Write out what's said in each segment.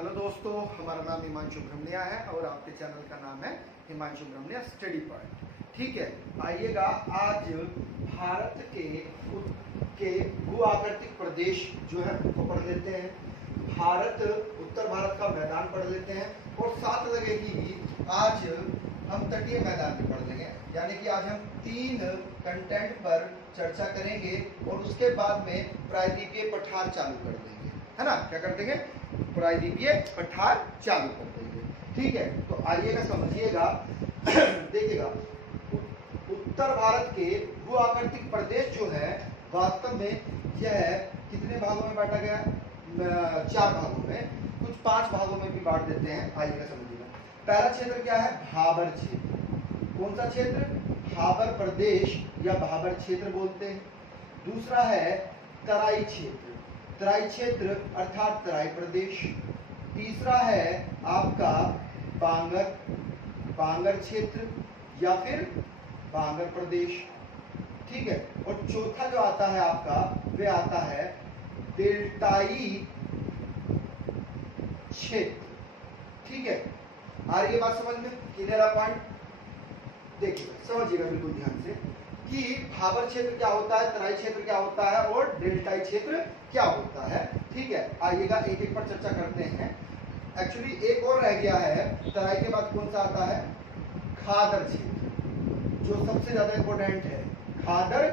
Hello दोस्तों, हमारा नाम हिमांशु ब्रह्मण्या है और आपके चैनल का नाम है हिमांशु ब्रह्मण्या स्टडी पॉइंट। ठीक है, आइएगा आज भारत के भू आकृतिक प्रदेश जो है उसको पढ़ लेते हैं। भारत, उत्तर भारत का मैदान पढ़ लेते हैं और साथ लगेगी आज हम तटीय मैदान भी पढ़ लेंगे। यानी कि आज हम 3 कंटेंट पर चर्चा करेंगे और उसके बाद में प्रायद्वीपीय पठार चालू कर देंगे, है ना। क्या कर देंगे? प्रायद्वीपीय पठार चालू कर देंगे। ठीक है, तो आइएगा समझिएगा। देखिएगा, उत्तर भारत के भू आकृतिक प्रदेश जो है वास्तव में यह कितने भागों में बांटा गया? 4 भागों में, कुछ 5 भागों में भी बांट देते हैं। आइएगा समझिएगा। पहला क्षेत्र क्या है? भाबर क्षेत्र। कौन सा क्षेत्र? भाबर प्रदेश या भाबर क्षेत्र बोलते हैं। दूसरा है तराई क्षेत्र, तराई क्षेत्र अर्थात तराई प्रदेश। तीसरा है आपका बांगर क्षेत्र या फिर बांगर प्रदेश। ठीक है, और चौथा जो आता है आपका वे आता है डेल्टाई क्षेत्र। ठीक है, आ रही है बात समझ में? क्लियर है पॉइंट? देखिए समझिएगा बिल्कुल ध्यान से कि भाबर क्षेत्र क्या होता है, तराई क्षेत्र क्या होता है और डेल्टाई क्षेत्र क्या होता है। ठीक है, आइएगा एक एक पर चर्चा करते हैं। एक्चुअली एक और रह गया है, तराई के बाद कौन सा आता है? खादर क्षेत्र, जो सबसे ज्यादा इंपॉर्टेंट है। खादर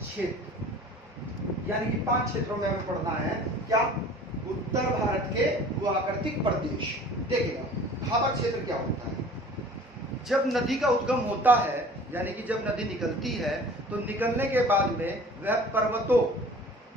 क्षेत्र यानी कि 5 क्षेत्रों में हमें पढ़ना है। क्या? उत्तर भारत के भू आकृतिक प्रदेश। देखिएगा, भाबर क्षेत्र क्या होता है? जब नदी का उद्गम होता है, यानी कि जब नदी निकलती है तो निकलने के बाद में वह पर्वतों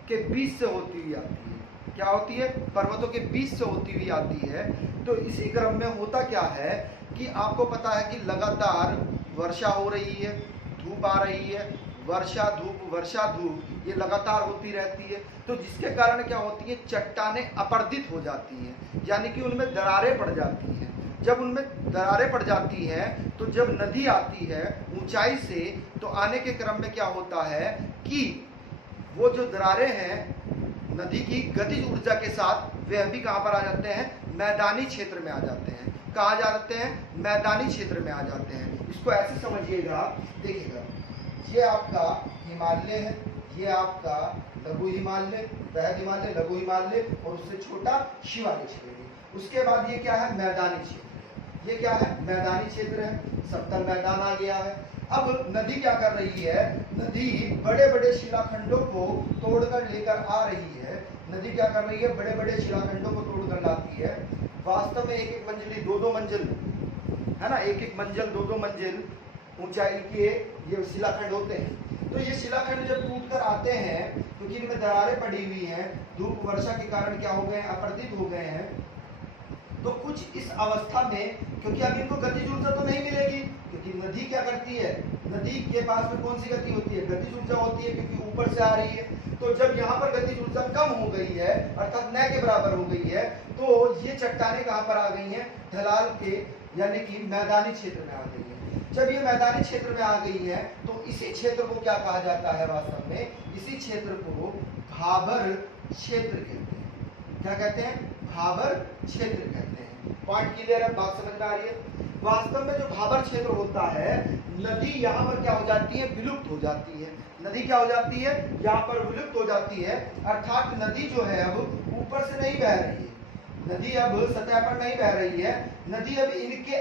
के बीच से होती हुई आती है। क्या होती है? पर्वतों के बीच से होती हुई आती है। तो इसी क्रम में होता क्या है कि आपको पता है कि लगातार वर्षा हो रही है, धूप आ रही है, वर्षा धूप ये लगातार होती रहती है। तो जिसके कारण क्या होती है? चट्टानें अपर्दित हो जाती हैं, यानी कि उनमें दरारें पड़ जाती हैं। जब उनमें दरारें पड़ जाती हैं तो जब नदी आती है ऊंचाई से, तो आने के क्रम में क्या होता है कि वो जो दरारें हैं नदी की गतिज ऊर्जा के साथ वे भी कहां पर आ जाते हैं? मैदानी क्षेत्र में आ जाते हैं। कहां जा जाते हैं? मैदानी क्षेत्र में आ जाते हैं। इसको ऐसे समझिएगा, देखिएगा, ये आपका हिमालय है, ये आपका लघु हिमालय, वृहद हिमालय, लघु हिमालय और उससे छोटा शिवालिक श्रेणी। उसके बाद ये क्या है? मैदानी क्षेत्र। ये क्या है? मैदानी क्षेत्र है, समतल मैदान आ गया है। अब नदी क्या कर रही है? नदी बड़े बड़े शिलाखंडों को तोड़कर लेकर आ रही है। नदी क्या कर रही है? बड़े बड़े शिलाखंडों को तोड़कर लाती है। वास्तव में एक एक मंजिली, 2-2 मंजिल, है ना, एक एक मंजिल, 2-2 मंजिल ऊंचाई के ये शिलाखंड होते हैं। तो ये शिलाखंड जब टूट कर आते हैं, क्योंकि इनमें दरारें पड़ी हुई हैं, धूप वर्षा के कारण क्या हो गए हैं? अपर्दित हो गए हैं। तो कुछ इस अवस्था में, क्योंकि अब इनको गतिज ऊर्जा तो नहीं मिलेगी, क्योंकि नदी क्या करती है? नदी के पास में कौन सी गति होती है? गतिज ऊर्जा होती है, क्योंकि ऊपर से आ रही है। तो जब यहाँ पर गतिज ऊर्जा कम हो गई है, अर्थात न के बराबर हो गई है, तो ये चट्टानें कहाँ पर आ गई हैं? ढलान के यानी कि मैदानी क्षेत्र में आ गई है। जब ये मैदानी क्षेत्र में आ गई है तो इसी क्षेत्र को क्या कहा जाता है? वास्तव में इसी क्षेत्र को भाबर क्षेत्र कहते हैं। क्या कहते हैं? भाबर क्षेत्र कहते हैं। पॉइंट क्लियर है? बात समझ में आ रही है? वास्तव में जो भाबर क्षेत्र होता है, नदी यहाँ पर क्या हो जाती है? विलुप्त हो जाती है। नदी क्या हो जाती है? यहाँ पर विलुप्त हो जाती है, अर्थात नदी जो है अब ऊपर से नहीं बह रही है, नदी अब सतह पर नहीं बह रही है, नदी अब इनके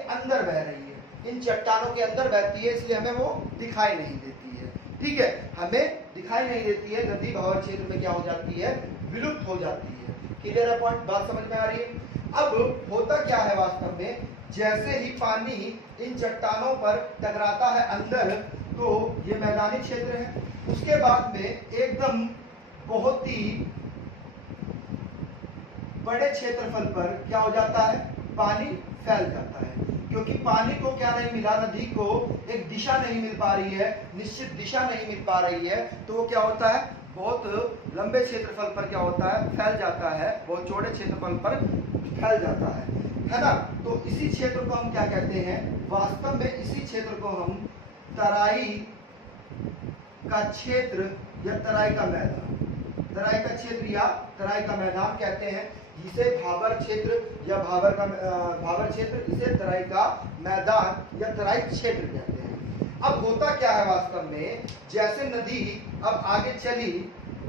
अंदर बह रही है, इन चट्टानों के अंदर बहती है, इसलिए हमें वो दिखाई नहीं देती है। ठीक है, हमें दिखाई नहीं देती है। नदी भाबर क्षेत्र में क्या हो जाती है? विलुप्त हो जाती है। क्लियर है पॉइंट? बात समझ में आ रही है? अब होता क्या है वास्तव में, जैसे ही पानी इन चट्टानों पर टकराता है अंदर, तो ये मैदानी क्षेत्र है। उसके बाद में एकदम बहुत ही बड़े क्षेत्रफल पर क्या हो जाता है? पानी फैल जाता है, क्योंकि पानी को क्या नहीं मिला? नदी को एक दिशा नहीं मिल पा रही है, निश्चित दिशा नहीं मिल पा रही है। तो वो क्या होता है? बहुत लंबे क्षेत्रफल पर क्या होता है? फैल जाता है, बहुत चौड़े क्षेत्रफल पर फैल जाता है ना। तो इसी क्षेत्र को हम क्या कहते हैं? वास्तव में इसी क्षेत्र को हम तराई का क्षेत्र या तराई का मैदान तराई का क्षेत्र या तराई का मैदान कहते हैं, इसे भाबर क्षेत्र या भाबर क्षेत्र, इसे तराई का मैदान या तराई क्षेत्र कहते हैं। अब होता क्या है वास्तव में, जैसे नदी अब आगे चली,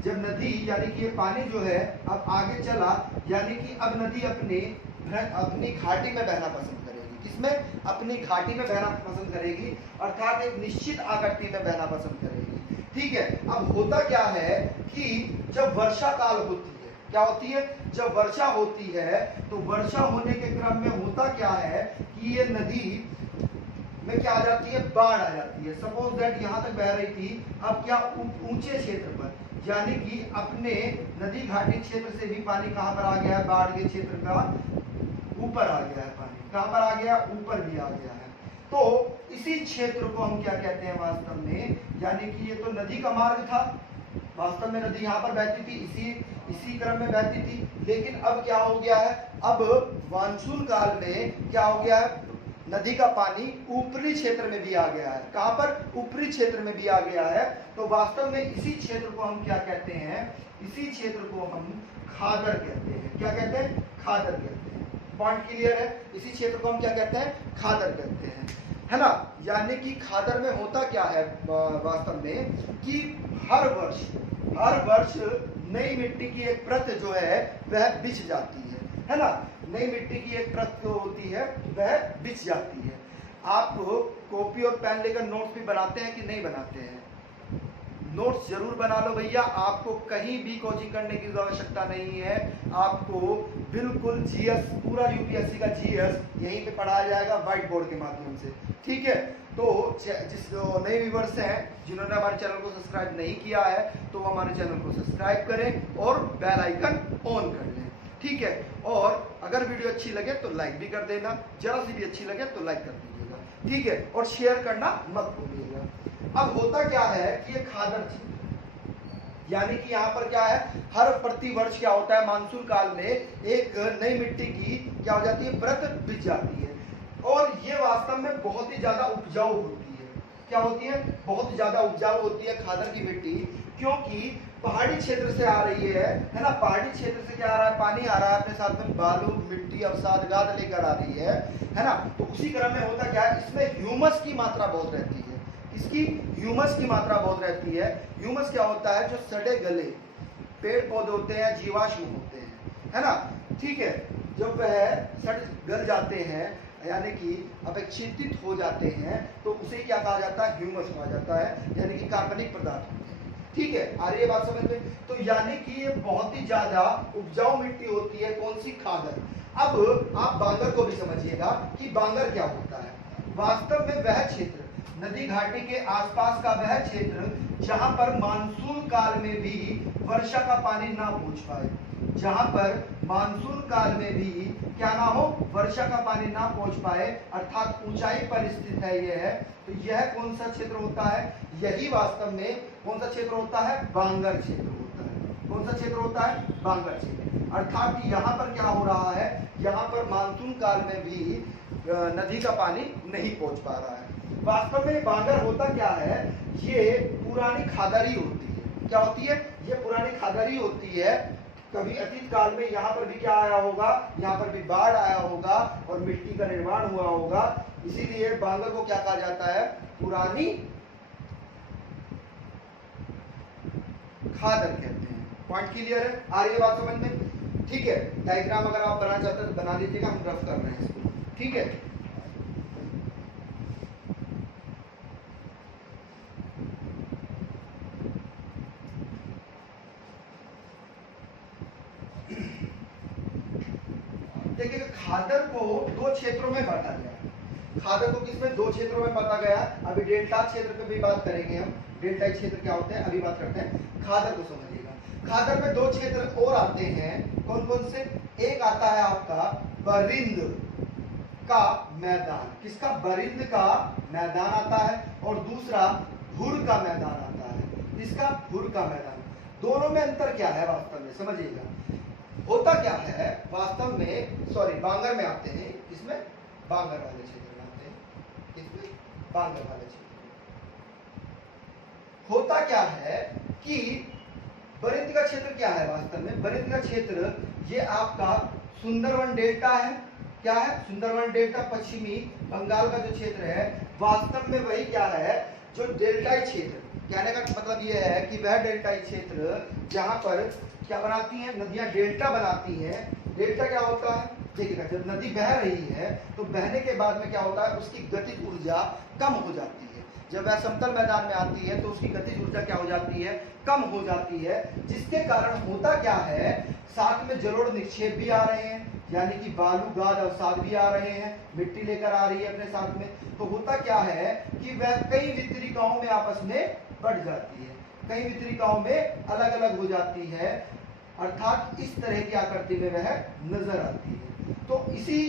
जब नदी यानी कि ये पानी जो है अब आगे चला, यानी कि अब नदी अपनी घाटी में बहना पसंद करेगी। किसमें? अपनी घाटी में बहना पसंद करेगी, अर्थात एक निश्चित आकृति में बहना पसंद करेगी। ठीक है। अब होता क्या है कि जब वर्षा काल होती है, क्या होती है? जब वर्षा होती है तो वर्षा होने के क्रम में होता क्या है कि ये नदी में क्या आ जाती है? बाढ़ आ जाती है। सपोज दैट यहाँ तक बह रही थी, अब क्या ऊंचे क्षेत्र पर, यानी कि अपने नदी घाटी क्षेत्र से भी पानी कहाँ पर आ गया है? बाढ़ के क्षेत्र का ऊपर आ गया है पानी। कहाँ पर आ गया? ऊपर भी आ गया है। तो इसी क्षेत्र को हम क्या कहते हैं वास्तव में, यानी कि ये तो नदी का मार्ग था, वास्तव में नदी यहाँ पर बहती थी, इसी क्रम में बहती थी, लेकिन अब क्या हो गया है? अब मानसून काल में क्या हो गया है? नदी का पानी ऊपरी क्षेत्र में भी आ गया है। कहां पर? ऊपरी क्षेत्र में भी आ गया है। तो वास्तव में इसी क्षेत्र को हम क्या कहते हैं? इसी क्षेत्र को हम खादर कहते हैं। क्या कहते हैं? खादर कहते हैं। पॉइंट क्लियर है? इसी क्षेत्र को हम क्या कहते हैं? खादर कहते हैं, है ना। यानी कि खादर में होता क्या है वास्तव में कि हर वर्ष नई मिट्टी की एक परत जो है वह बिछ जाती है ना। नई मिट्टी की एक परत जो होती है वह बिछ जाती है। आप कॉपी और पेन लेकर नोट्स भी बनाते हैं कि नहीं बनाते हैं? नोट्स जरूर बना लो भैया, आपको कहीं भी कोचिंग करने की आवश्यकता नहीं है। आपको बिल्कुल जीएस, पूरा यूपीएससी का जीएस यहीं पे पढ़ाया जाएगा व्हाइट बोर्ड के माध्यम से। ठीक है। तो जिस नए व्यूअर्स हैं जिन्होंने हमारे चैनल को सब्सक्राइब नहीं किया है, तो वो हमारे चैनल को सब्सक्राइब करें और बेल आइकन ऑन कर लें। ठीक है। और अगर वीडियो अच्छी लगे तो लाइक भी कर देना, जरा सी भी अच्छी लगे तो लाइक कर दीजिएगा। ठीक है। और शेयर करना मत भूलिएगा। अब होता क्या है कि ये खादर क्षेत्र, यानी कि यहाँ पर क्या है, हर प्रति वर्ष क्या होता है, मानसून काल में एक नई मिट्टी की क्या हो जाती है? परत बिछ जाती है। और ये वास्तव में बहुत ही ज्यादा उपजाऊ होती है। क्या होती है? बहुत ज्यादा उपजाऊ होती है खादर की मिट्टी, क्योंकि पहाड़ी क्षेत्र से आ रही है ना। पहाड़ी क्षेत्र से क्या आ रहा है? पानी आ रहा है, अपने साथ में बालू, मिट्टी, अवसाद, गाद लेकर आ रही है ना। तो उसी क्रम में होता क्या है, इसमें ह्यूमस की मात्रा बहुत रहती है। इसकी ह्यूमस की मात्रा बहुत रहती है। ह्यूमस क्या होता है? जो सड़े गले पेड़ पौधे होते हैं, जीवाश्म होते हैं, है ना। ठीक है। जब वह सड़ गल जाते हैं, यानी कि अपेक्षित हो जाते हैं, तो उसे क्या कहा जाता है? ह्यूमस कहा जाता है, यानी कि कार्बनिक पदार्थ होते हैं। ठीक है। आ रही है बात समझ में? तो यानी कि ये बहुत ही ज्यादा उपजाऊ मिट्टी होती है। कौन सी? खादर। अब आप बांगर को भी समझिएगा कि बांगर क्या होता है। वास्तव में वह क्षेत्र, नदी घाटी के आसपास का वह क्षेत्र जहां पर मानसून काल में भी वर्षा का पानी ना पहुंच पाए, जहां पर मानसून काल में भी क्या ना हो? वर्षा का पानी ना पहुंच पाए, अर्थात ऊंचाई पर स्थित है यह। तो यह कौन सा क्षेत्र होता है? यही वास्तव में कौन सा क्षेत्र होता है? बांगर क्षेत्र होता है। कौन सा क्षेत्र होता है? बांगर क्षेत्र। अर्थात यहाँ पर क्या हो रहा है? यहाँ पर मानसून काल में भी नदी का पानी नहीं पहुंच पा रहा है। वास्तव में बांगर होता क्या है? ये पुरानी खादरी होती है। क्या होती है? ये पुरानी खादरी होती है। कभी अतीत काल में यहाँ पर भी क्या आया होगा? यहाँ पर भी बाढ़ आया होगा और मिट्टी का निर्माण हुआ होगा। इसीलिए बांगर को क्या कहा जाता है? पुरानी खादर कहते हैं। पॉइंट क्लियर है? आ रही है बात समझ में? ठीक है। डायग्राम अगर आप बनाना चाहते हैं तो बना लीजिएगा, हम रफ कर रहे हैं इसको। ठीक है। देखिए, खादर को दो क्षेत्रों में बांटा गया है। खादर को किसमें? दो क्षेत्रों में बांटा गया। अभी डेल्टा क्षेत्र पे भी बात करेंगे हम। डेल्टा क्षेत्र क्या होते हैं अभी बात करते हैं। खादर को समझिएगा। खादर में दो क्षेत्र और आते हैं। कौन कौन से? एक आता है आपका बरिंद का मैदान। किसका? बरिंद का मैदान आता है। और दूसरा भुर का मैदान आता है। किसका? भुर का मैदान। दोनों में अंतर क्या है वास्तव में? समझिएगा। होता क्या है वास्तव में, सॉरी, बांगर में आते हैं। इसमें बांगर वाले क्षेत्र में आते हैं। इसमें बांगर वाले क्षेत्र में होता क्या है कि बरिंद का का क्षेत्र क्या है वास्तव में? बरिंद का क्षेत्र ये आपका सुंदरवन डेल्टा है। क्या है? सुंदरवन डेल्टा पश्चिमी बंगाल का जो क्षेत्र है वास्तव में वही क्या है, जो डेल्टाई क्षेत्र। कहने का मतलब ये है कि वह डेल्टाई क्षेत्र जहां पर क्या बनाती हैं, नदियां डेल्टा बनाती हैं। डेल्टा क्या होता है? देखिएगा, जब नदी बह रही है तो बहने के बाद में क्या होता है, उसकी गतिज ऊर्जा कम हो जाती है। जब वह समतल मैदान में आती है तो उसकी गतिज ऊर्जा क्या हो जाती है, कम हो जाती है, जिसके कारण होता क्या है, साथ में जलोढ़ निक्षेप भी आ रहे हैं, यानी कि बालू गाद अवसाद भी आ रहे हैं, मिट्टी लेकर आ रही है अपने साथ में। तो होता क्या है कि वह कई वितरिकाओं में आपस में बढ़ जाती है, कई वितरिकाओं में अलग अलग हो जाती है, अर्थात इस तरह की आकृति में वह नजर आती है। तो इसी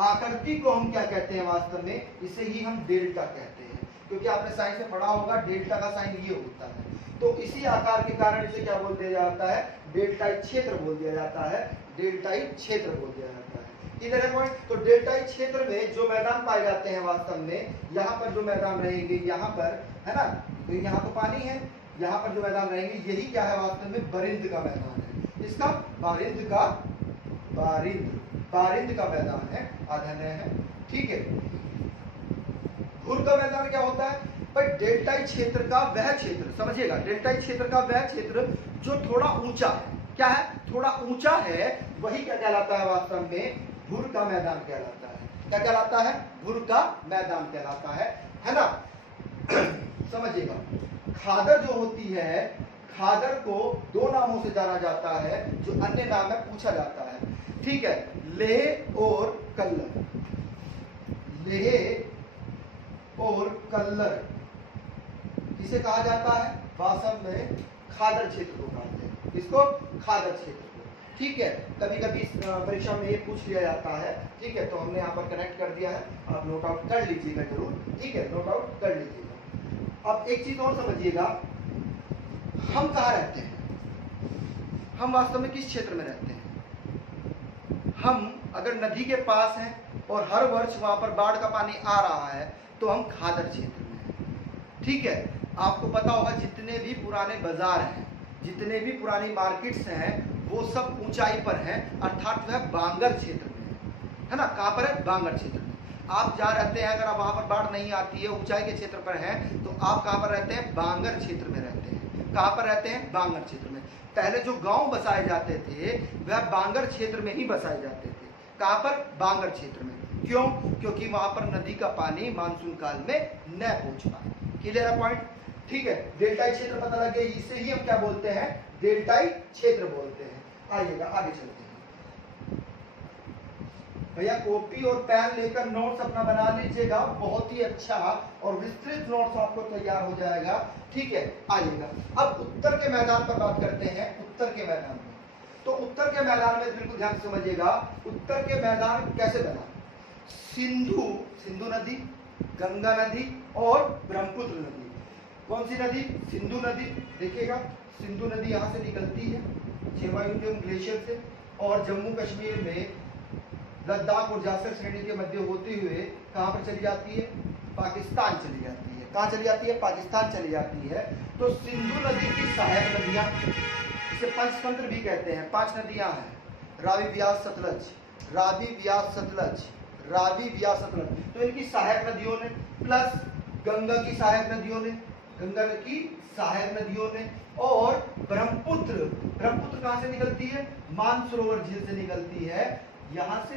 आकृति को हम क्या कहते हैं वास्तव में, इसे ही हम डेल्टा कहते हैं, क्योंकि आपने साइंस में पढ़ा होगा डेल्टा का साइन ये होता है। तो इसी आकार के कारण इसे क्या बोल दिया जाता है, डेल्टाई क्षेत्र बोल दिया जाता है, डेल्टाई क्षेत्र बोल दिया जाता है। क्लियर है पॉइंट? तो डेल्टाई क्षेत्र में जो मैदान पाए जाते हैं वास्तव में, यहाँ पर जो मैदान रहेंगे, यहाँ पर है ना, तो यहाँ तो पानी है, यहाँ पर जो मैदान रहेंगे यही क्या है वास्तव में, बरिंद का मैदान है। इसका बारिंद का मैदान है, आधन है। ठीक है। घुर का मैदान क्या होता है भाई, डेल्टाई क्षेत्र का वह क्षेत्र, समझिएगा, डेल्टाई क्षेत्र का वह क्षेत्र जो थोड़ा ऊंचा है। क्या है? थोड़ा ऊंचा है, वही क्या कहलाता है वास्तव में, घुर का मैदान कहलाता है। क्या कहलाता है? घुर का मैदान कहलाता है ना। समझिएगा, खादर जो होती है, खादर को दो नामों से जाना जाता है, जो अन्य नाम में पूछा जाता है। ठीक है, लेह और कल्लर, लेह और कल्लर किसे कहा जाता है, वास्तव में खादर क्षेत्र को कहते हैं। इसको खादर क्षेत्र को। ठीक है, कभी कभी परीक्षा में ये पूछ लिया जाता है। ठीक है, तो हमने यहाँ पर कनेक्ट कर दिया है, आप नोट आउट कर लीजिएगा जरूर। ठीक है, नोट आउट कर लीजिएगा। अब एक चीज और समझिएगा, हम कहाँ रहते हैं, हम वास्तव में किस क्षेत्र में रहते हैं। हम अगर नदी के पास हैं और हर वर्ष वहां पर बाढ़ का पानी आ रहा है तो हम खादर क्षेत्र में हैं। ठीक है, आपको पता होगा जितने भी पुराने बाजार हैं, जितने भी पुरानी मार्केट्स हैं, वो सब ऊंचाई पर हैं, अर्थात वह बांगर क्षेत्र में है ना। कहाँ पर है? बांगर क्षेत्र में। आप जहाँ रहते हैं, अगर आप वहां पर बाढ़ नहीं आती है, ऊंचाई के क्षेत्र पर हैं, तो आप कहाँ पर रहते हैं? बांगर क्षेत्र में रहते हैं। कहाँ पर रहते हैं? बांगर क्षेत्र में। पहले जो गांव बसाए जाते थे वह बांगर क्षेत्र में ही बसाए जाते थे। कहाँ पर? बांगर क्षेत्र में। क्यों? क्योंकि वहां पर नदी का पानी मानसून काल में न पहुंच पाए। क्लियर है पॉइंट? ठीक है, डेल्टाई क्षेत्र पता लग गया, इसे ही हम क्या बोलते हैं? डेल्टाई क्षेत्र बोलते हैं। आइएगा आगे चलते हैं। भैया कॉपी और पेन लेकर नोट्स अपना बना लीजिएगा, बहुत ही अच्छा और विस्तृत नोट्स आपको तैयार हो जाएगा। ठीक है, आइएगा अब उत्तर के मैदान पर बात करते हैं। उत्तर के मैदान में, तो उत्तर के मैदान में बिल्कुल ध्यान समझिएगा, उत्तर के मैदान कैसे बना। सिंधु नदी, गंगा नदी और ब्रह्मपुत्र नदी। कौन सी नदी? सिंधु नदी। देखिएगा, सिंधु नदी यहाँ से निकलती है हेमायूं ग्लेशियर से, और जम्मू कश्मीर में लद्दाख और जासर श्रेणी के मध्य होते हुए कहाँ पर चली जाती है? पाकिस्तान चली जाती है। कहाँ चली जाती है? पाकिस्तान चली जाती है। तो सिंधु नदी की सहायक नदियाँ, इसे पंचतंत्र भी कहते हैं, 5 नदियाँ हैं, रावी, ब्यास, सतलज, रावी, ब्यास, सतलज, रावी, ब्यास, सतलज। तो इनकी सहायक नदियों ने, प्लस गंगा की सहायक नदियों ने, गंगा की सहायक नदियों ने, और ब्रह्मपुत्र कहाँ से निकलती है? मानसरोवर झील से निकलती है, यहाँ से,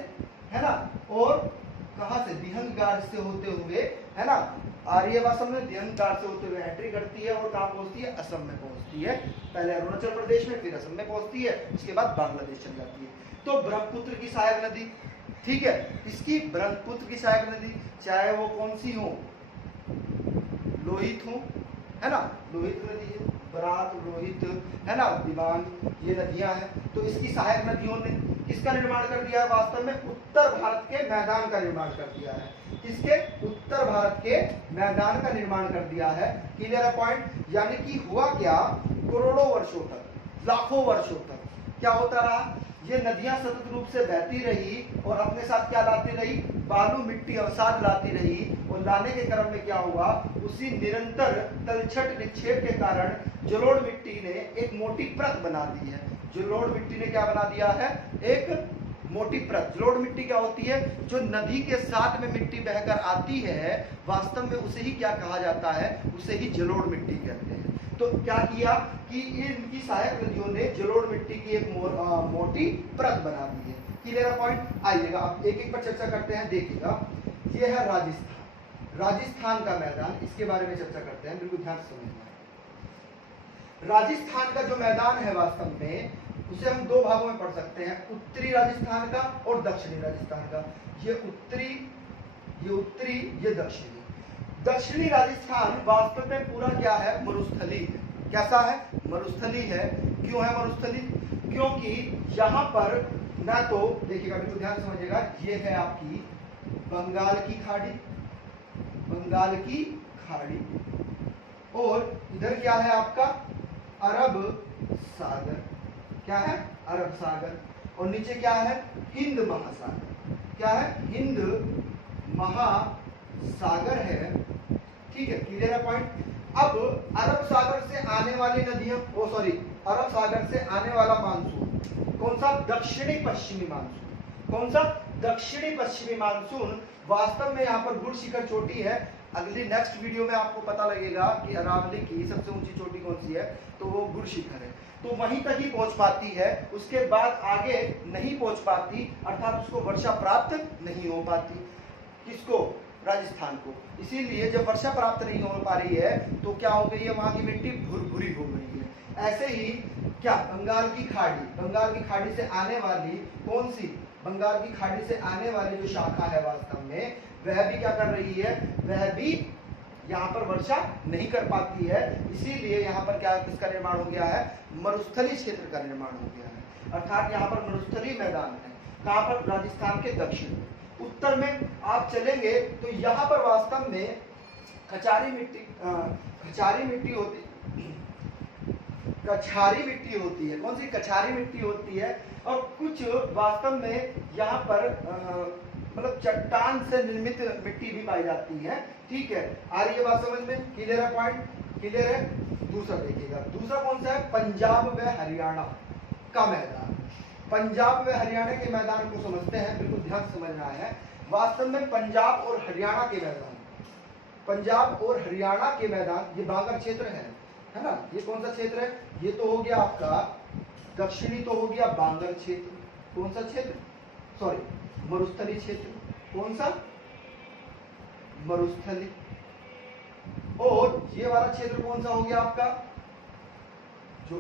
है ना। और कहाँ से? दिहंगार से होते हुए, है ना, आर्यवासम में दिहंगार से होते हुए एंट्री करती है और कहाँ पहुंचती है? असम में पहुंचती है। पहले अरुणाचल प्रदेश में, फिर असम में पहुंचती है, उसके बाद बांग्लादेश चल जाती है। तो ब्रह्मपुत्र की सहायक नदी, ठीक है, इसकी ब्रह्मपुत्र की सहायक नदी, चाहे वो कौन सी हो, लोहित हो, है ना, लोहित नदी है, बरात, लोहित, है ना, दिबांग, ये नदियां हैं। तो इसकी सहायक नदियों ने किसका निर्माण कर दिया है? वास्तव में उत्तर भारत के मैदान का निर्माण कर दिया है। किसके? उत्तर भारत के मैदान का निर्माण कर दिया है। क्लियर है पॉइंट? यानी कि हुआ क्या, करोड़ों वर्षों तक, लाखों वर्षों तक क्या होता रहा? ये नदियां सतत रूप से बहती रही और अपने साथ क्या लाती रही? बालू मिट्टी अवसाद लाती रही और लाने के क्रम में क्या हुआ, उसी निरंतर तलछट निक्षेप के कारण जलोढ़ मिट्टी ने एक मोटी परत बना दी है। जलोढ़ मिट्टी ने क्या बना दिया है, एक मोटी परत। जलोढ़ मिट्टी क्या होती है, जो नदी के साथ में मिट्टी बहकर आती है, वास्तव में उसे ही क्या कहा जाता है, उसे ही जलोढ़ मिट्टी कहते हैं। तो क्या किया कि इनकी सहायक नदियों ने जलोढ़ मिट्टी की एक मोटी परत बना दी है। Clear point. आइएगा अब एक एक पर चर्चा करते हैं। देखिएगा, ये है राजस्थान, राजस्थान का मैदान, इसके बारे में चर्चा करते हैं, बिल्कुल ध्यान से समझना है। राजस्थान का जो मैदान है वास्तव में उसे हम दो भागों में पढ़ सकते हैं, उत्तरी राजस्थान का और दक्षिणी राजस्थान का। ये उत्तरी, ये दक्षिणी। दक्षिणी राजस्थान वास्तव में पूरा क्या है, मरुस्थली है। कैसा है, मरुस्थली है। क्यों है मरुस्थली, क्योंकि यहाँ पर ना तो देखिएगा, बिल्कुल ध्यान समझिएगा, ये है आपकी बंगाल की खाड़ी, बंगाल की खाड़ी, और इधर क्या है आपका अरब सागर। क्या है, अरब सागर। और नीचे क्या है, हिंद महासागर। क्या है, हिंद महासागर है। ठीक है, क्लियर है पॉइंट। अब अरब सागर से आने वाली नदियां, अरब सागर से आने वाला मानसून कौन सा, दक्षिणी पश्चिमी मानसून। कौन सा, दक्षिणी पश्चिमी मानसून। वास्तव में यहाँ पर गुड़ शिखर चोटी है। अगली नेक्स्ट वीडियो में आपको पता लगेगा कि अरावली की सबसे ऊंची चोटी कौन सी है, तो वो गुड़ शिखर है। तो वहीं तक ही पहुंच पाती है, उसके बाद आगे नहीं पहुंच पाती, अर्थात उसको वर्षा प्राप्त नहीं हो पाती। किसको, राजस्थान को। इसीलिए जब वर्षा प्राप्त नहीं हो पा रही है तो क्या हो गई है, वहां की मिट्टी भुरभुरी हो गई है। ऐसे ही क्या, बंगाल की खाड़ी, बंगाल की खाड़ी से आने वाली कौन सी, बंगाल की खाड़ी से आने वाली जो शाखा है वास्तव में वह भी क्या कर रही है, वह भी यहाँ पर वर्षा नहीं कर पाती है। इसीलिए यहाँ पर क्या, किसका निर्माण हो गया है, मरुस्थली क्षेत्र का निर्माण हो गया है। अर्थात यहाँ पर मरुस्थली मैदान है। कहाँ पर, राजस्थान के दक्षिण में। उत्तर में आप चलेंगे तो यहाँ पर वास्तव में कछारी मिट्टी, कछारी मिट्टी होती, कछारी मिट्टी होती है। कौन सी, कछारी मिट्टी होती है। और कुछ वास्तव में यहाँ पर मतलब चट्टान से निर्मित मिट्टी भी पाई जाती है। ठीक है, आ रही है बात समझ में, क्लियर है पॉइंट, क्लियर है। दूसरा देखिएगा, दूसरा कौन सा है, पंजाब व हरियाणा का मैदान। पंजाब व हरियाणा के मैदान को समझते हैं, बिल्कुल ध्यान से समझना है। वास्तव में पंजाब और हरियाणा के मैदान, पंजाब और हरियाणा के मैदान, ये बांगर क्षेत्र है ना। ये कौन सा क्षेत्र है, ये तो हो गया आपका दक्षिणी, तो हो गया बांगर क्षेत्र। कौन सा क्षेत्र, सॉरी मरुस्थली क्षेत्र। कौन सा, मरुस्थली। और ये वाला क्षेत्र कौन सा हो गया आपका, जो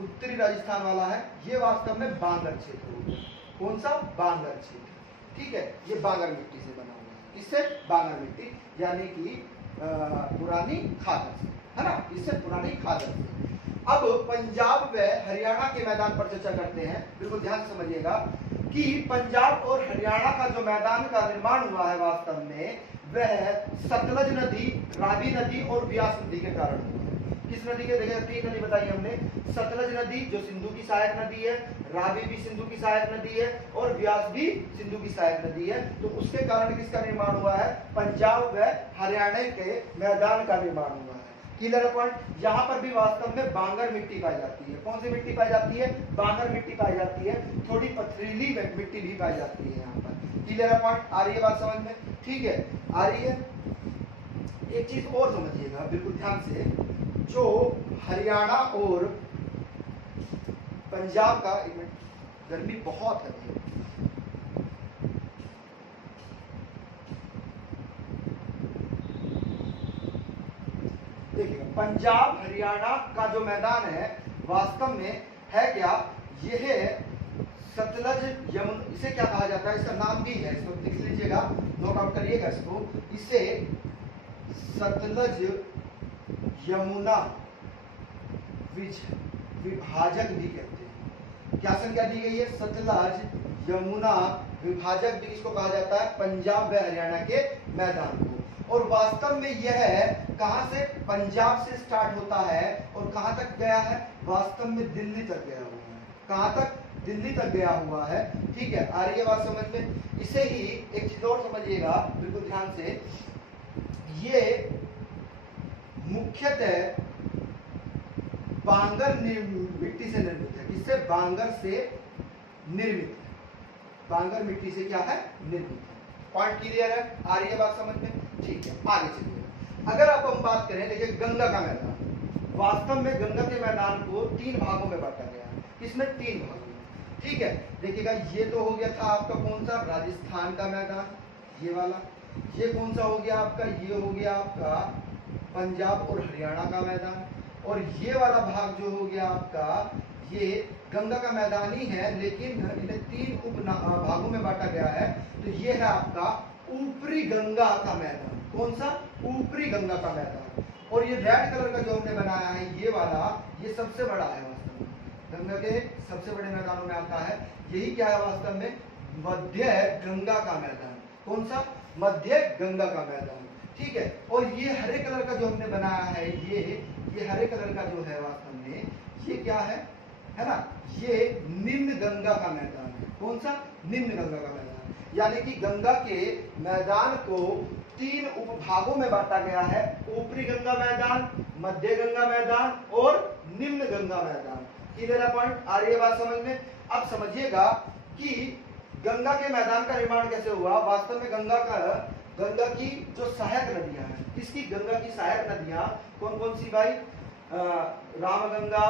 उत्तरी राजस्थान वाला है, ये वास्तव में बांगर क्षेत्र हो गया। कौन सा, बांगर क्षेत्र। ठीक है, ये बांगर मिट्टी से बना हुआ है। किससे, बांगर मिट्टी, यानी कि पुरानी खादर से, है ना, इससे पुरानी खादर से। अब पंजाब व हरियाणा के मैदान पर चर्चा करते हैं। बिल्कुल ध्यान समझिएगा कि पंजाब और हरियाणा का जो मैदान का निर्माण हुआ है वास्तव में वह सतलज नदी, रावी नदी और व्यास नदी के कारण हुआ है। किस नदी के, देखिए तीन नदी बताई हमने, सतलज नदी जो सिंधु की सहायक नदी है, रावी भी सिंधु की सहायक नदी है और व्यास भी सिंधु की सहायक नदी है। तो उसके कारण किसका निर्माण हुआ है, पंजाब व हरियाणा के मैदान का निर्माण हुआ है। Clear point. यहाँ पर भी वास्तव में बांगर मिट्टी पाई जाती है। कौन सी मिट्टी पाई जाती है, बांगर मिट्टी पाई जाती है। थोड़ी पथरीली मिट्टी भी पाई जाती है यहाँ पर। क्लियर पॉइंट, आ रही है बात समझ में, ठीक है, आ रही है। एक चीज और समझिएगा बिल्कुल ध्यान से, जो हरियाणा और पंजाब का, एक मिनट, गर्मी बहुत है। देखिए पंजाब हरियाणा का जो मैदान है वास्तव में है क्या, यह सतलज यमुना, इसे क्या कहा जाता है, इसका नाम भी है, इसको लिख लीजिएगा, नोट आउट करिएगा इसको। इसे सतलज यमुना विभाजक भी कहते हैं। क्या संख्या दी गई है, सतलज यमुना विभाजक भी इसको कहा जाता है, पंजाब व हरियाणा के मैदान को। और वास्तव में यह कहां से, पंजाब से स्टार्ट होता है और कहां तक गया है, वास्तव में दिल्ली तक गया हुआ है। कहां तक, दिल्ली तक गया हुआ है। ठीक है, आ रही है बात समझ में। इसे ही एक चीज और समझिएगा बिल्कुल ध्यान से, ये मुख्यतः बांगर मिट्टी से निर्मित है। किससे? बांगर से निर्मित है। बांगर मिट्टी से क्या है? निर्मित है। पॉइंट क्लियर है? आ रही है बात समझ में? ठीक है, आगे चलिए। अगर आप हम बात करें, देखिए गंगा का मैदान, वास्तव में गंगा के मैदान को 3 भागों में बांटा गया है। इसमें 3 भागों में। ठीक है, देखिएगा ये तो हो गया था आपका कौन सा? राजस्थान का मैदान, ये वाला। ये कौन सा हो गया आपका? ये हो गया आपका पंजाब और हरियाणा का मैदान। और ये वाला भाग जो हो गया आपका, ये गंगा का मैदान ही है, लेकिन इन्हें 3 उप भागों में बांटा गया है। तो ये है आपका ऊपरी गंगा का मैदान। कौन सा? ऊपरी गंगा का मैदान। और ये रेड कलर का जो हमने बनाया है, ये वाला, ये सबसे बड़ा है वास्तव में, गंगा के सबसे बड़े मैदानों में आता है। यही क्या है वास्तव में? मध्य गंगा का मैदान। कौन सा? मध्य गंगा का मैदान। ठीक है, और ये हरे कलर का जो हमने बनाया है, ये हरे कलर का जो है वास्तव में, ये क्या है ना? ये निम्न गंगा का मैदान है। कौन सा? निम्न गंगा का मैदान। यानी कि गंगा के मैदान को 3 उपभागों में बांटा गया है। ऊपरी गंगा मैदान, मध्य गंगा मैदान और निम्न गंगा मैदान। क्लियर है पॉइंट? आ रही है बात समझ में? अब समझिएगा कि गंगा के मैदान का निर्माण कैसे हुआ। वास्तव में गंगा की जो सहायक नदियां हैं, इसकी गंगा की सहायक नदियां कौन कौन सी भाई? रामगंगा,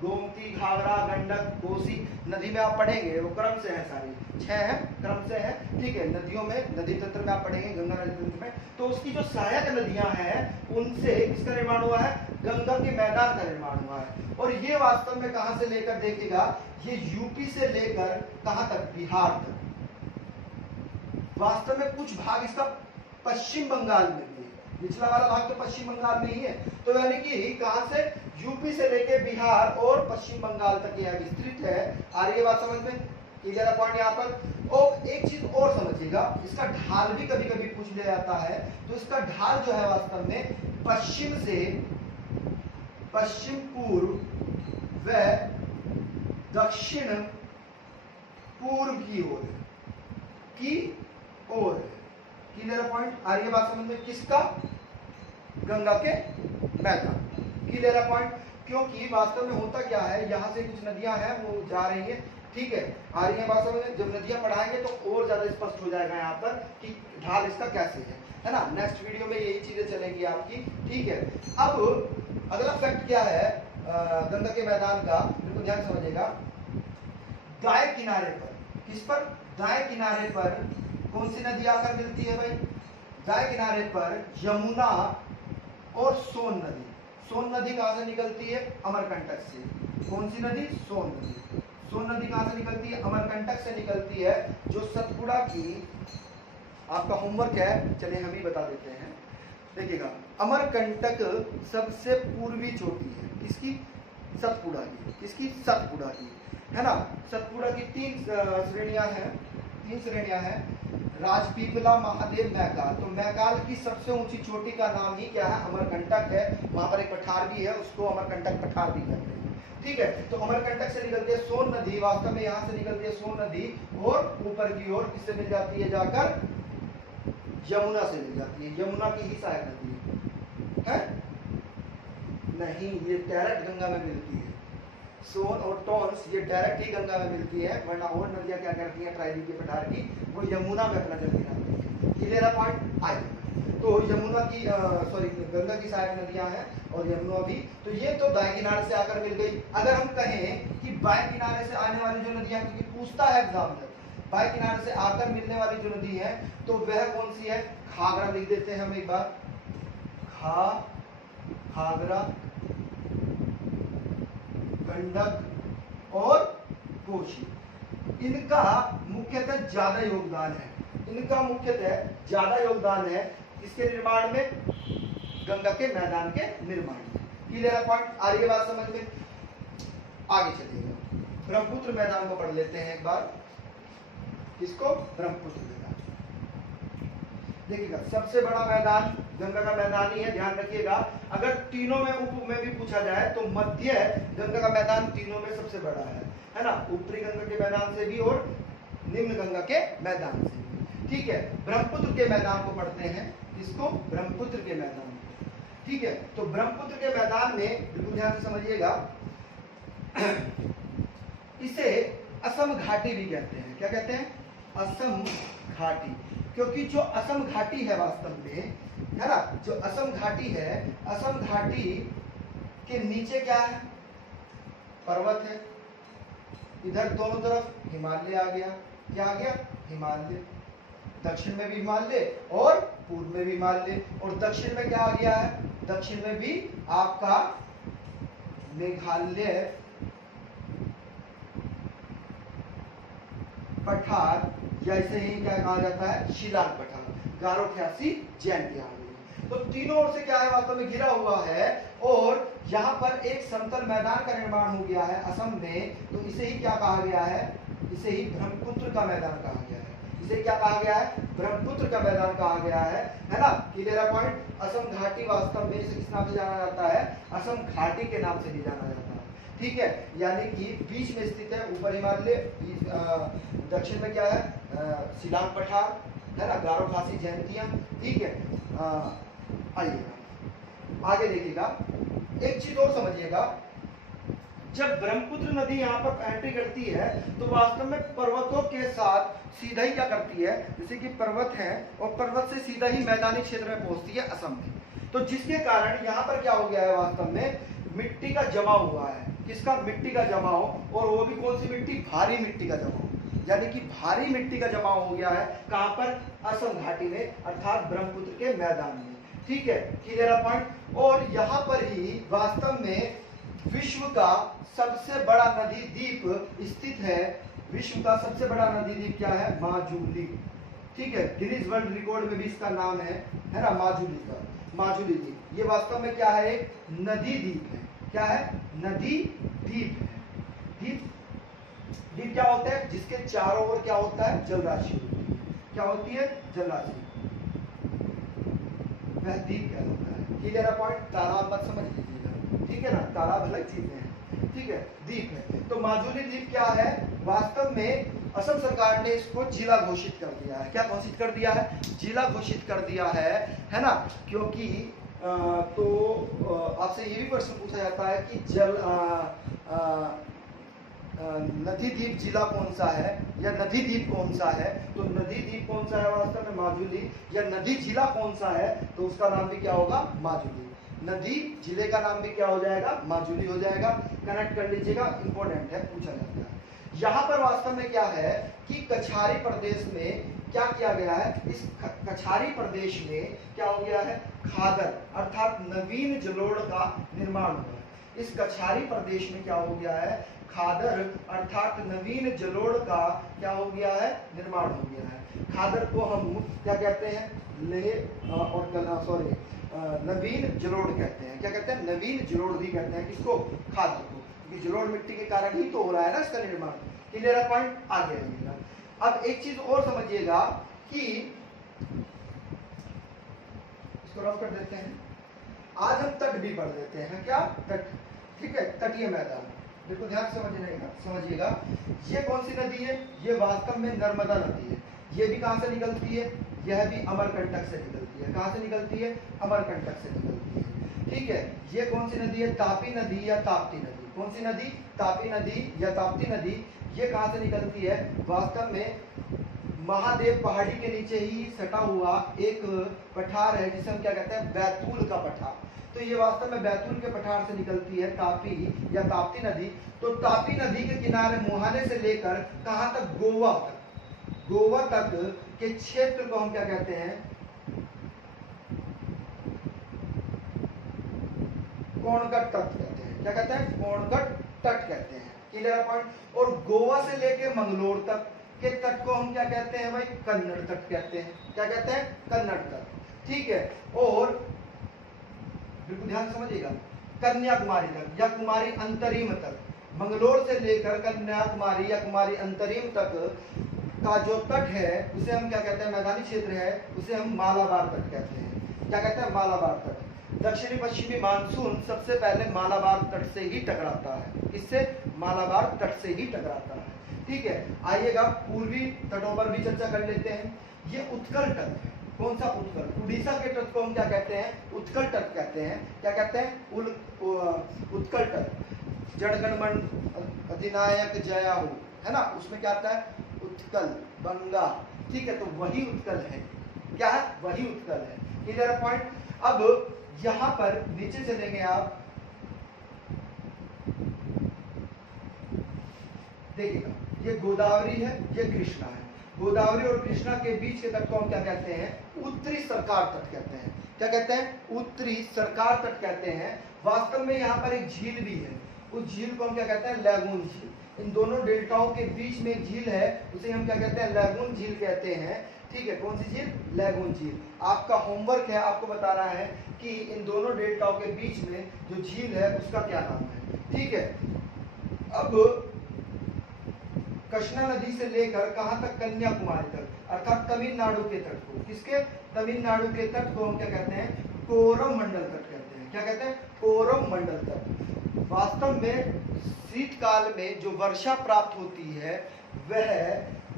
गोमती, घाघरा, गंडक, कोसी। नदी में आप पढ़ेंगे वो क्रम से है, सारी 6 है, क्रम से है। ठीक है, नदियों में, नदी तंत्र में आप पढ़ेंगे, गंगा नदी तंत्र में। तो उसकी जो सहायक नदियां हैं, उनसे किसका निर्माण हुआ है? गंगा के मैदान का निर्माण हुआ है। और ये वास्तव में कहां से लेकर, देखिएगा, ये यूपी से लेकर कहां तक? बिहार तक। वास्तव में कुछ भाग इसका पश्चिम बंगाल में भी है। निचला वाला भाग तो पश्चिम बंगाल में ही है। तो यानी कि कहां से? यूपी से लेके बिहार और पश्चिम बंगाल तक यह विस्तृत है। आ रही है बात समझ में? क्लियर है पॉइंट यहाँ पर? और एक चीज और समझिएगा, इसका ढाल भी कभी कभी पूछ लिया जाता है। तो इसका ढाल जो है वास्तव में पश्चिम से पश्चिम पूर्व व दक्षिण पूर्व की ओर क्लियर पॉइंट? आ रही है बात समझ में? किसका? गंगा के मैदान। Clear point? क्योंकि वास्तव में होता क्या है, यहाँ से कुछ नदियां हैं वो जा रही हैं। ठीक है, आ रही है बात समझ में? जब नदियां पढ़ाएंगे तो और ज्यादा स्पष्ट हो जाएगा यहाँ पर कि ढाल इसका कैसे है ना? नेक्स्ट वीडियो में यही चीजें चलेगी आपकी। ठीक है, अब अगला फैक्ट क्या है गंगा के मैदान का, बिल्कुल ध्यान समझिएगा। दाएं किनारे पर, किस पर? दाएं किनारे पर कौन सी नदी आकर मिलती है भाई? दाएं किनारे पर यमुना और सोन नदी। सोन नदी कहां से निकलती है? अमरकंटक से। कौन सी नदी? सोन नदी। सोन नदी कहां से निकलती है? अमरकंटक से निकलती है, जो सतपुड़ा की, आपका होमवर्क है, चलिए हम ही बता देते हैं। देखिएगा, अमरकंटक सबसे पूर्वी चोटी है। किसकी? सतपुड़ा की। किसकी? सतपुड़ा की, है ना? सतपुड़ा की 3 श्रेणियां हैं। 3 श्रेणियां हैं, राजपीपला, महादेव, मैकाल। तो मैकाल की सबसे ऊंची चोटी का नाम ही क्या है? अमरकंटक है। वहां पर एक पठार भी है, उसको अमरकंटक पठार भी कहते हैं। ठीक है, तो अमरकंटक से निकलती है सोन नदी। वास्तव में यहां से निकलती है सोन नदी और ऊपर की ओर किससे मिल जाती है? जाकर यमुना से मिल जाती है। यमुना की ही सहायक नदी है? नहीं, ये डायरेक्ट गंगा में मिलती है। सोन और टॉन्स ये डायरेक्ट ही गंगा में मिलती है, वरना और नदियां क्या करती हैं ट्राइबी के पठार की, वो यमुना में अपना जल गिराती है। क्लियर है पॉइंट? आए तो यमुना की गंगा की सहायक नदियां हैं और यमुना भी। तो ये तो दाएं किनारे से आकर मिल गई। अगर हम कहें कि बाएं किनारे से आने वाली जो नदियां, क्योंकि पूछता है एग्जामिनर, बाएं किनारे से आकर मिलने वाली जो नदी है तो वह कौन सी है? घाघरा लिख देते हैं हम एक बार। घाघरा, गंडक और कोसी। इनका मुख्यतः ज्यादा योगदान है। इनका मुख्यतः ज्यादा योगदान है इसके निर्माण में, गंगा के मैदान के निर्माण में। Clear point? आ रही है बात समझ में? आगे चलिएगा, ब्रह्मपुत्र मैदान को पढ़ लेते हैं एक बार। किसको? ब्रह्मपुत्र मैदान। देखिएगा सबसे बड़ा मैदान गंगा का मैदान ही है, ध्यान रखिएगा। अगर तीनों में उप में भी पूछा जाए तो मध्य गंगा का मैदान तीनों में सबसे बड़ा है ना, ऊपरी गंगा के मैदान से भी और निम्न गंगा के मैदान से भी। ठीक है, ब्रह्मपुत्र के मैदान को पढ़ते हैं, इसको ब्रह्मपुत्र के मैदान। ठीक है, तो ब्रह्मपुत्र के मैदान में बिल्कुल ध्यान से समझिएगा, इसे असम घाटी भी कहते हैं। क्या कहते हैं? असम घाटी। क्योंकि जो असम घाटी है वास्तव में, है ना, जो असम घाटी है, असम घाटी के नीचे क्या है? पर्वत है। इधर दोनों तरफ हिमालय आ गया। क्या आ गया? हिमालय। दक्षिण में भी हिमालय और पूर्व में भी हिमालय, और दक्षिण में क्या आ गया है? दक्षिण में भी आपका मेघालय पठार, जैसे ही क्या कहा जाता है? शिलांग पठार, गारो ख्यासी जयंती आ गई। तो तीनों ओर से क्या है? वास्तव में घिरा हुआ है, और यहाँ पर एक समतल मैदान का निर्माण हो गया है असम में। तो इसे ही क्या कहा गया है? इसे ही ब्रह्मपुत्र का मैदान कहा गया है। इसे क्या कहा गया है? ब्रह्मपुत्र का मैदान कहा गया है ना। Clear point. असम घाटी वास्तव में इसे किस नाम से जाना जाता है? असम घाटी के नाम से भी जाना जाता है। ठीक है, यानी कि बीच में स्थित है, ऊपर हिमालय, दक्षिण में क्या है? शिलांग पठार, है ना, गारो खासी जयंतियां। ठीक है, आइएगा आगे देखिएगा, एक चीज और समझिएगा। जब ब्रह्मपुत्र नदी यहाँ पर एंट्री करती है तो वास्तव में पर्वतों के साथ सीधा ही क्या करती है? जैसे कि पर्वत है और पर्वत से सीधा ही मैदानी क्षेत्र में पहुंचती है असम में। तो जिसके कारण यहाँ पर क्या हो गया है? वास्तव में मिट्टी का जमाव हुआ है। किसका? मिट्टी का जमाव, और वो भी कौन सी मिट्टी? भारी मिट्टी का जमाव। यानी कि भारी मिट्टी का जमाव हो गया है कहां पर? असम घाटी में, अर्थात ब्रह्मपुत्र के मैदान में। ठीक है, क्लियर पॉइंट। और यहाँ पर ही वास्तव में विश्व का सबसे बड़ा नदी द्वीप स्थित है। विश्व का सबसे बड़ा नदी द्वीप क्या है? माजुली। ठीक है, गिनीज वर्ल्ड रिकॉर्ड में भी इसका नाम है ना, माजुली का, माजुली द्वीप। ये वास्तव में क्या है? एक नदी द्वीप है। क्या है? नदी द्वीप है। द्वीप द्वीप क्या होता है? जिसके चारों ओर क्या होता है? जलराशि होती है। क्या होती है? जलराशि, वह द्वीप कहलाता है। Clear point. तालाब मत समझ लीजिएगा, ठीक है ना, तालाब अलग चीजें हैं। ठीक है, द्वीप है। तो माजुली द्वीप क्या है? वास्तव में असम सरकार ने इसको जिला घोषित कर दिया है। क्या घोषित कर दिया है? जिला घोषित कर दिया है ना। क्योंकि तो आपसे ये भी प्रश्न पूछा जाता है कि नदी द्वीप जिला कौन सा है या नदी द्वीप कौन सा है? तो नदी द्वीप कौन सा है वास्तव में? माजुली। या नदी जिला कौन सा है? तो उसका नाम भी क्या होगा? माजुली। नदी जिले का नाम भी क्या हो जाएगा? माजुली हो जाएगा। कनेक्ट कर लीजिएगा, इंपॉर्टेंट है, पूछा जाता है। यहाँ पर वास्तव में क्या है कि कछारी प्रदेश में क्या किया गया है? इस कछारी प्रदेश में क्या हो गया है? खादर अर्थात नवीन जलोढ़ का निर्माण हुआ है। इस कछारी प्रदेश में क्या हो गया है? खादर अर्थात नवीन जलोढ़ का क्या हो गया है? निर्माण हो गया है। खादर को हम क्या कहते हैं? नवीन जलोढ़ कहते हैं। क्या कहते हैं? नवीन जलोढ़ भी कहते हैं। किसको? खादर को, क्योंकि जलोढ़ मिट्टी के कारण ही तो हो रहा है ना इसका निर्माण। Clear point. आगे आइएगा। अब एक चीज और समझिएगा कि इसको रफ कर देते हैं। आज हम तट भी पढ़ देते हैं। क्या? तट। ठीक है, तटीय मैदान। देखो ध्यान से समझिएगा। ये कौन सी नदी है? ये वास्तव में नर्मदा नदी है। ये भी कहां से निकलती है? यह भी अमरकंटक से निकलती है। कहां से निकलती है? अमरकंटक से निकलती है। ठीक है, ये कौन सी नदी है? तापी नदी या ताप्ती नदी। कौन सी नदी? तापी नदी या ताप्ती नदी। ये कहां से निकलती है? वास्तव में महादेव पहाड़ी के नीचे ही सटा हुआ एक पठार है जिसे हम क्या कहते हैं? बैतूल का पठार। तो ये वास्तव में बैतूल के पठार से निकलती है तापी या ताप्ती नदी। तो तापी नदी के किनारे मुहाने से लेकर कहां तक? गोवा तक के क्षेत्र को हम क्या कहते हैं? कोणगढ़ तट कहते हैं। क्या कहते हैं? कोणगढ़ तट कहते हैं। Clear point. और गोवा से लेके मंगलोर तक के तट को हम क्या कहते हैं भाई? कन्नड़ तट कहते हैं। क्या कहते हैं? कन्नड़ तट। ठीक है, और बिल्कुल ध्यान समझिएगा, कन्याकुमारी तक या कुमारी अंतरिम तक, मंगलोर से लेकर कन्याकुमारी या कुमारी अंतरिम तक का जो तट है उसे हम क्या कहते हैं, मैदानी क्षेत्र है उसे हम मालाबार तट कहते हैं। क्या कहते हैं, मालाबार तट। दक्षिणी पश्चिमी मानसून सबसे पहले मालाबार तट से ही टकराता है। इससे मालाबार तट से ही टकराता है। ठीक है, आइएगा पूर्वी तटों पर भी चर्चा कर लेते हैं। ये उत्कल तट है। कौन सा उत्कल? उड़ीसा के तट को हम क्या कहते हैं, उत्कल तट कहते हैं। क्या कहते हैं, उत्कल तट। जनगणमन अधिनायक जया हो, है ना, उसमें क्या आता है, उत्कल, बंगा। ठीक है, तो वही उत्कल है। क्या है, वही उत्कल है। क्लियर है पॉइंट। अब यहां पर नीचे चलेंगे आप, देखिएगा ये गोदावरी है, ये कृष्णा है। गोदावरी और कृष्णा के बीच के तट को हम क्या कहते हैं, उत्तरी सरकार तट कहते हैं। क्या कहते हैं, उत्तरी सरकार तट कहते हैं। वास्तव में यहाँ पर एक झील भी है, उस झील को हम क्या कहते हैं, लैगून झील। इन दोनों डेल्टाओं के बीच में एक झील है, उसे हम क्या कहते हैं, लैगून झील कहते हैं। ठीक है, कौन सी झील, लैगून झील। आपका होमवर्क है, आपको बता रहा है कि इन दोनों डेल्टाओं के बीच में जो झील है उसका क्या नाम है। ठीक है, अब कृष्णा नदी से लेकर कहां तक, कन्याकुमारी तक, अर्थात तमिलनाडु के तट को, किसके, तमिलनाडु के तट को हम क्या कहते हैं, कोरमंडल तट कहते हैं। क्या कहते हैं, कोरमंडल तट। वास्तव में शीतकाल में जो वर्षा प्राप्त होती है वह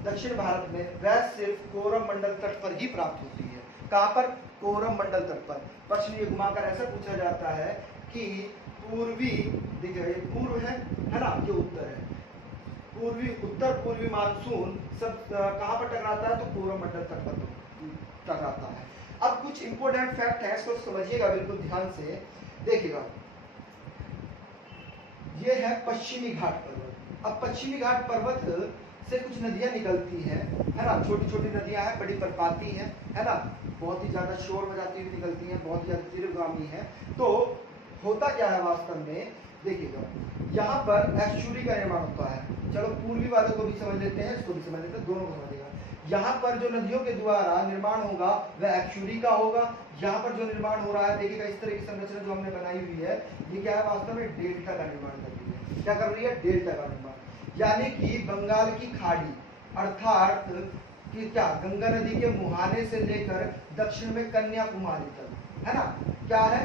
दक्षिण भारत में वह सिर्फ कोरमंडल तट पर ही प्राप्त होती है। कहां पर, कोरमंडल तट पर। प्रश्न ये घुमाकर ऐसा पूछा जाता है कि पूर्वी, देखिए ये पूर्व है ना, ये उत्तर है। पूर्वी, उत्तर पूर्वी मानसून सब कहां पर टकराता है, तो कोरमंडल तट पर टकराता है। अब कुछ इंपोर्टेंट फैक्ट है, इसको समझिएगा बिल्कुल ध्यान से। देखिएगा ये है पश्चिमी घाट पर्वत। अब पश्चिमी घाट पर्वत से कुछ नदियां निकलती हैं, है ना, छोटी छोटी नदियां हैं, बड़ी बर्फाती हैं, है ना, बहुत ही ज्यादा शोर बजाती हुई निकलती हैं, बहुत ही ज्यादा तीव्रगामी है। तो होता क्या है वास्तव में, देखिएगा यहाँ पर एस्चुरी का निर्माण होता है। चलो पूर्वी वाले को भी समझ लेते हैं, इसको भी समझ लेते हैं, दोनों को समझेगा। यहाँ पर जो नदियों के द्वारा निर्माण होगा वह एक्चुरी का होगा। यहाँ पर जो निर्माण हो रहा है, देखिएगा इस तरह की संरचना जो हमने बनाई हुई है, ये क्या है, वास्तव में डेल्टा का निर्माण कर रही है। क्या कर रही है, डेल्टा का निर्माण। यानी कि बंगाल की खाड़ी, अर्थात कि क्या, गंगा नदी के मुहाने से लेकर दक्षिण में कन्याकुमारी तक, है ना, क्या है,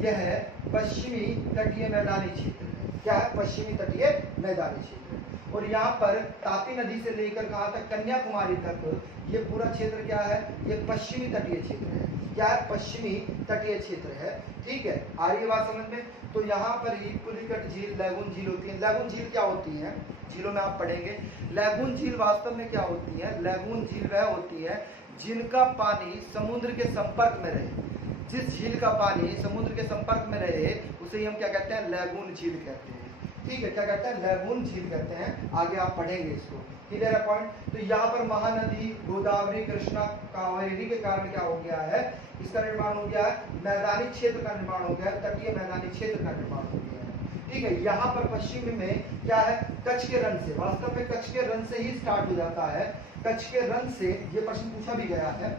यह है पश्चिमी तटीय मैदानी क्षेत्र है। क्या है, पश्चिमी तटीय मैदानी क्षेत्र। और यहाँ पर तापी नदी से लेकर कहाँ तक, कन्याकुमारी तक, ये पूरा क्षेत्र क्या है, ये पश्चिमी तटीय क्षेत्र है। क्या है, पश्चिमी तटीय क्षेत्र है। ठीक है, आ रही है बात समझ में। तो यहाँ पर ही पुलिकट झील, लैगून झील होती है। लैगून झील क्या होती है, झीलों में आप पढ़ेंगे। लैगून झील वास्तव में क्या होती है, लैगून झील वह होती है जिनका पानी समुद्र के संपर्क में रहे। जिस झील का पानी समुद्र के संपर्क में रहे उसे हम क्या कहते हैं, लैगून झील कहते हैं। ठीक है, क्या कहते हैं, लैगून झील कहते हैं। आगे आप पढ़ेंगे इसको। क्लियर है पॉइंट। तो यहाँ पर महानदी गोदावरी, कृष्णा, कावेरी के कारण क्या हो गया है, इसका निर्माण हो गया है, मैदानी क्षेत्र का निर्माण हो गया है, तटीय मैदानी क्षेत्र का निर्माण हो गया है। ठीक है, यहाँ पर पश्चिम में क्या है, कच्छ के रण से, वास्तव में कच्छ के रण से ही स्टार्ट हो जाता है। कच्छ के रण से, ये प्रश्न पूछा भी गया है,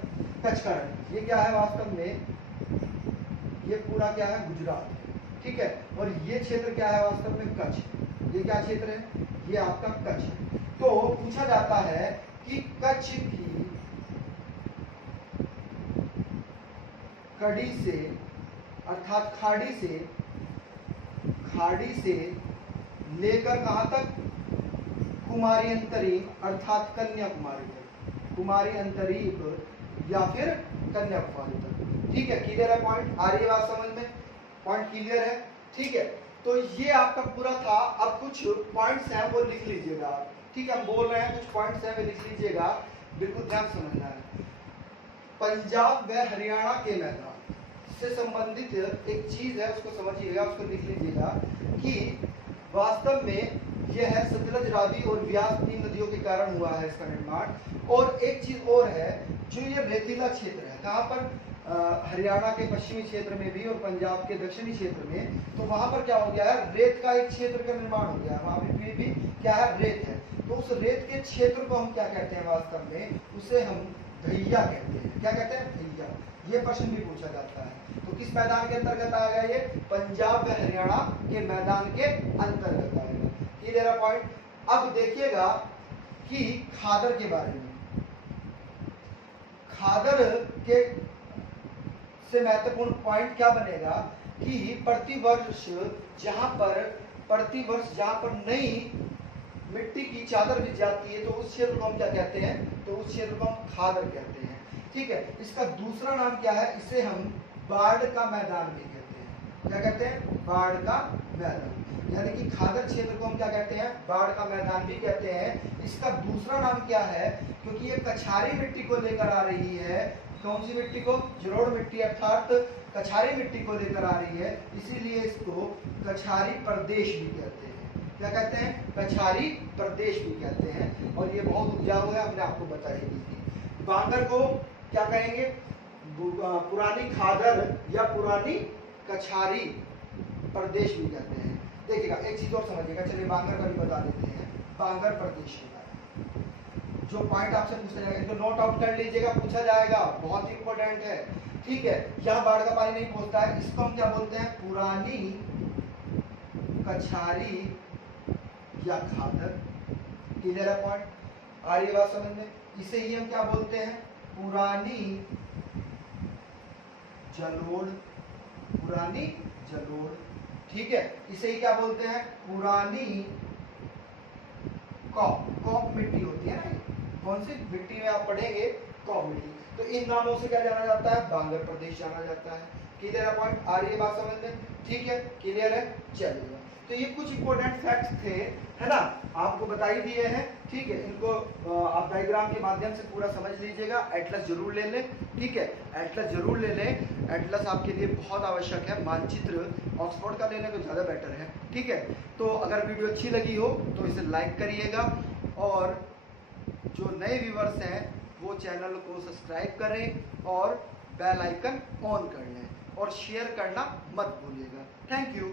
कच्छ का रण ये क्या है, वास्तव में ये पूरा क्या है, गुजरात। ठीक है, और ये क्षेत्र क्या है, वास्तव में कच्छ। ये क्या क्षेत्र है, ये आपका कच्छ है। तो पूछा जाता है कि कच्छ की कड़ी से, अर्थात खाड़ी से लेकर कहां तक, कुमारी अंतरीप, अर्थात कन्याकुमारी तक, कुमारी अंतरीप या फिर कन्याकुमारी तक। ठीक है, क्लियर है पॉइंट, आ रही है बात समझ में, पॉइंट क्लियर है। ठीक है, तो ये आपका पूरा था। अब कुछ पॉइंट्स हैं वो लिख लीजिएगा आप। ठीक है, हम बोल रहे हैं कुछ पॉइंट्स हैं वो लिख लीजिएगा, बिल्कुल ध्यान समझना है। पंजाब व हरियाणा के मैदान से संबंधित एक चीज है, उसको समझिएगा, उसको लिख लीजिएगा कि वास्तव में यह है सतलज, रावी और व्यास, 3 नदियों के कारण हुआ है इसका निर्माण। और एक चीज और है, जो ये रेतीला क्षेत्र है, कहाँ पर, हरियाणा के पश्चिमी क्षेत्र में भी और पंजाब के दक्षिणी क्षेत्र में, तो वहां पर क्या हो गया है, रेत का एक क्षेत्र का निर्माण हो गया है। वहां पे भी क्या है, रेत है। तो उस रेत के क्षेत्र को हम क्या कहते हैं, वास्तव में उसे हम धैया कहते हैं। क्या कहते हैं, धैया। ये प्रश्न भी पूछा जाता है। तो किस मैदान के अंतर्गत आएगा, ये पंजाब व हरियाणा के मैदान के अंतर्गत आएगा। क्लियर है पॉइंट। अब देखिएगा कि खादर के बारे में। खादर के से महत्वपूर्ण पॉइंट क्या बनेगा कि प्रतिवर्ष जहां पर नई मिट्टी की चादर बिछ जाती है तो उस क्षेत्र को हम क्या कहते हैं, तो उस क्षेत्र को हम खादर कहते हैं। ठीक है, इसका दूसरा नाम क्या है, इसे हम बाढ़ का मैदान भी कहते हैं। क्या कहते हैं, बाढ़ का मैदान। यानी कि खादर क्षेत्र को हम क्या कहते हैं, बाढ़ का मैदान भी कहते हैं। इसका दूसरा नाम क्या है, क्योंकि ये कछारी मिट्टी को लेकर आ रही है। कौन सी मिट्टी को, जलोढ़ मिट्टी अर्थात कछारी मिट्टी को लेकर आ रही है, इसीलिए इसको कछारी प्रदेश भी कहते हैं। क्या कहते हैं, कछारी प्रदेश भी कहते हैं। और ये बहुत उपजाऊ है, हमने आपको बताई थी। बांगर को क्या कहेंगे, पुरानी खादर या पुरानी कछारी प्रदेश भी कहते हैं। देखिएगा एक चीज और समझिएगा, चलिए बांगर का भी बता देते हैं। बांगर प्रदेश के बारे में जो पॉइंट आपसे पूछा जाएगा इनको नोट आउट कर लीजिएगा, पूछा जाएगा, बहुत ही इंपॉर्टेंट है। ठीक है, यहाँ बाढ़ का पानी नहीं पहुंचता है, इसको हम क्या बोलते हैं, पुरानी कछारी या खादर। क्लियर है पॉइंट, आ रही है बात समझ में। इसे ही हम क्या बोलते हैं, पुरानी जलोढ़, पुरानी जलोढ़। ठीक है, इसे ही क्या बोलते हैं, पुरानी कॉप मिट्टी होती है ना, कौन सी मिट्टी में आप पढ़ेंगे, कॉप मिट्टी। तो इन नामों से क्या जाना जाता है, बांगर प्रदेश जाना जाता है। क्लियर है पॉइंट, आ रही है बात समझ में। ठीक है, क्लियर है, चलिए। तो ये कुछ इंपॉर्टेंट फैक्ट्स थे, है ना, आपको बता ही दिए हैं। ठीक है, इनको आप डायग्राम के माध्यम से पूरा समझ लीजिएगा। एटलस जरूर ले लें। ठीक है, एटलस जरूर ले लें, एटलस आपके लिए बहुत आवश्यक है। मानचित्र ऑक्सफोर्ड का लेने तो ज़्यादा बेटर है। ठीक है, तो अगर वीडियो अच्छी लगी हो तो इसे लाइक करिएगा, और जो नए व्यूवर्स हैं वो चैनल को सब्सक्राइब करें और बेल आइकन ऑन कर लें, और शेयर करना मत भूलिएगा। Thank you.